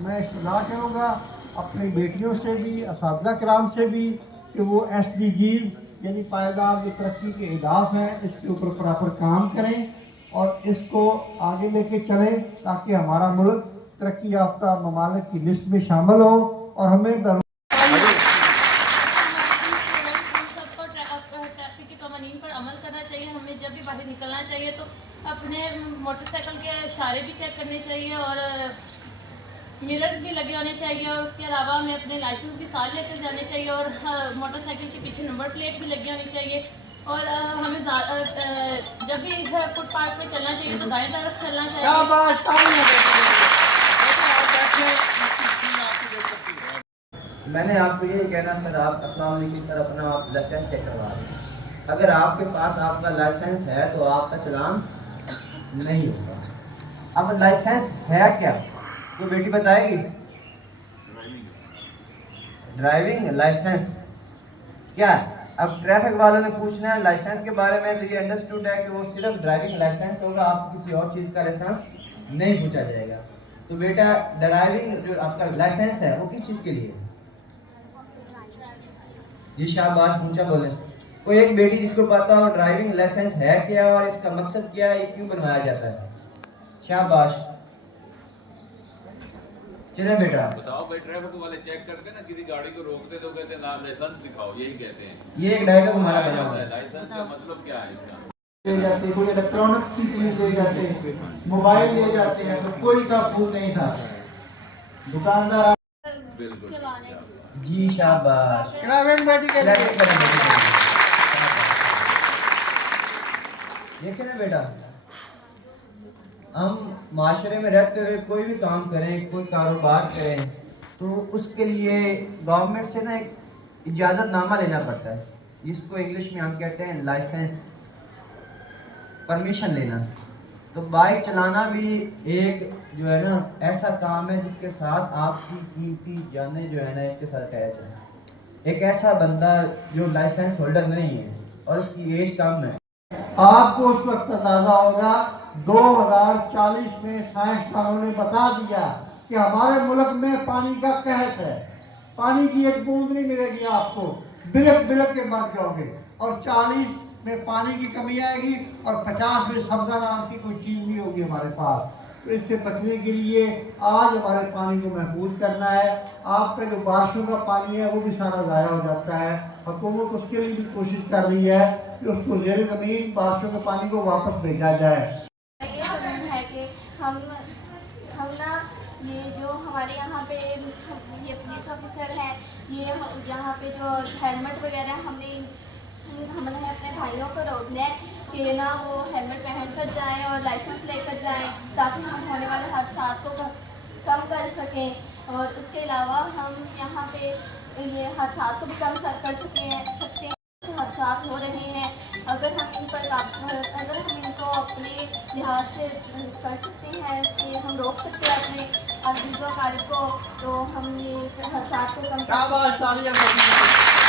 मैं इस्तलाह करूँगा अपनी बेटियों से भी, असातिज़ा किराम से भी, कि वो SDGs यानी पायदार जो तरक्की के अहदाफ हैं इसके ऊपर प्रॉपर काम करें और इसको आगे लेके चलें ताकि हमारा मुल्क तरक्की याफ्ता ममालिक की लिस्ट में शामिल हो और हमें ट्रैफिक के कवानीन पर अमल करना चाहिए। हमें जब भी बाहर निकलना चाहिए तो अपने मोटरसाइकिल के इशारे भी चेक करने चाहिए और मिरर्स भी लगे होने चाहिए और उसके अलावा हमें अपने लाइसेंस भी साथ लेकर जाने चाहिए और मोटरसाइकिल के पीछे नंबर प्लेट भी लगी होनी चाहिए और हमें जब भी फुटपाथ पे चलना चाहिए तो दाएं तरफ चलना चाहिए। मैंने आपको ये कहना सर, आप अस्सलाम वालेकुम सर, अपना आप लाइसेंस चेक करवा दें। अगर आपके पास आपका लाइसेंस है तो आपका चलान नहीं होगा। अब लाइसेंस है क्या, तो बेटी बताएगी? ड्राइविंग लाइसेंस क्या है? अब ट्रैफिक वालों ने पूछना है लाइसेंस के बारे में, तो ये अंडरस्टूड है कि वो सिर्फ ड्राइविंग लाइसेंस होगा, आपको किसी और चीज़ का लाइसेंस नहीं पूछा जाएगा। तो बेटा ड्राइविंग जो आपका लाइसेंस है वो किस चीज़ के लिए? जी शाबाश, पूछा बोले। कोई एक बेटी जिसको पता हो ड्राइविंग लाइसेंस है क्या और इसका मकसद क्या है, ये क्यों बनवाया जाता है? शाबाश, चले बेटा बताओ भाई। ट्रैफिक वाले चेक करते ना, किसी गाड़ी को रोकते तो कहते हैं नाम लाइसेंस दिखाओ, यही कहते हैं। ये एक डायलॉग हमारा बना हुआ है। लाइसेंस का मतलब क्या है इसका? ले जाते, कोई इलेक्ट्रॉनिक्स की चीज ले जाते, मोबाइल ले जाते हैं, तो कोई काबू नहीं था। दुकानदार जी शाबाश, देखिए ना बेटा, हम माशरे में रहते हुए कोई भी काम करें, कोई कारोबार करें, तो उसके लिए गवर्नमेंट से ना एक इजाज़तनामा लेना पड़ता है, जिसको इंग्लिश में हम कहते हैं लाइसेंस, परमिशन लेना। तो बाइक चलाना भी एक जो है ना ऐसा काम है जिसके साथ आपकी कीमती जानें जो है ना इसके साथ अटैच है। एक ऐसा बंदा जो लाइसेंस होल्डर नहीं है और उसकी एज कम है, आपको उस वक्त अंदाजा होगा 2040 में साइंसदानों ने बता दिया कि हमारे मुल्क में पानी का कहत है, पानी की एक बूंद नहीं मिलेगी आपको, बिलक बिलक के मर जाओगे। और 40 में पानी की कमी आएगी और 50 में सब्जा नाम की कोई चीज़ नहीं होगी हमारे पास। तो इससे बचने के लिए आज हमारे पानी को महफूज करना है। आपका जो बारिशों का पानी है वो भी सारा ज़ाया हो जाता है। हुकूमत उसके लिए भी कोशिश कर रही है कि उसको ज़ेर ज़मीन बारिशों के पानी को वापस भेजा जाए। ये है कि हम ना ये जो हमारे यहाँ पे ये पुलिस ऑफिसर हैं, ये यहाँ पे जो हेलमेट वगैरह हमने अपने भाइयों को रोकना है कि ना वो हेलमेट पहन कर जाएँ और लाइसेंस लेकर जाएँ, ताकि हम होने वाले हादसा को कम कर सकें। और उसके अलावा हम यहाँ पे ये हादसा को भी कम कर सकते हैं। हादसा हो रहे हैं, अगर हम इनको अपने लिहाज से कर सकते हैं कि हम रोक सकते हैं अपने अजीज़ व अकारीब को, तो हम ये हादसा को कम कर सकते हैं।